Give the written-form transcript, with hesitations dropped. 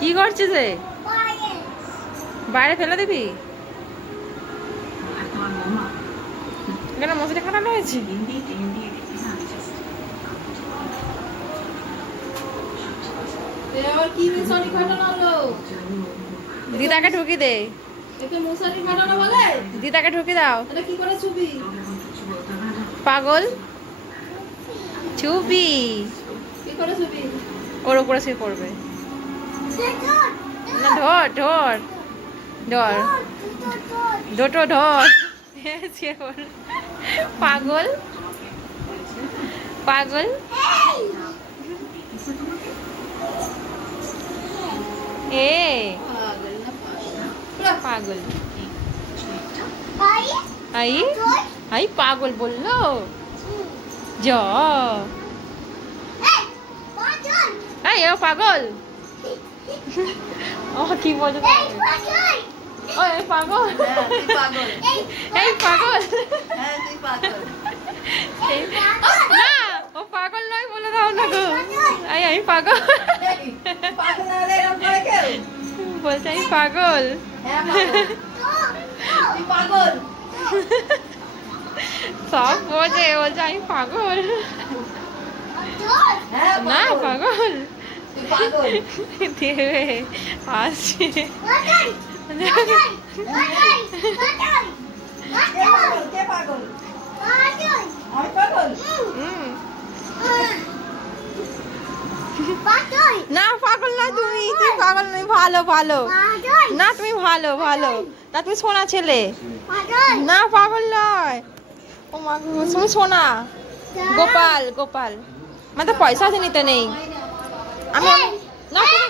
কি করছিস রে? বাইরে ফেলে দিবি? এখানে মশারি খাটানো হয়েছে। দিদাকে ঢুকি দে। দিদাকে ঢুকি দাও। পাগল ছবি ওর উপরে সে পড়বে না। ধর ধর ধর দুটো ধর। পাগল পাগল এ পাগল আই আই পাগল বললো জ এই ও পাগল। ও কি বলছো? ও এই পাগল এই পাগল না ও পাগল নয় বলে দাও না গো। এই আমি পাগল বলছে আমি পাগল। সব বোঝে বলছে আমি পাগল না পাগল দেবে আসছে। না পাগল না তুমি, তুমি পাগল নই। ভালো ভালো না তুমি ভালো ভালো না তুমি সোনা ছেলে না পাগল নয়। ও মা তুমি সোনা গোপাল গোপাল মানে পয়সা আছে নিতে নেই। আমি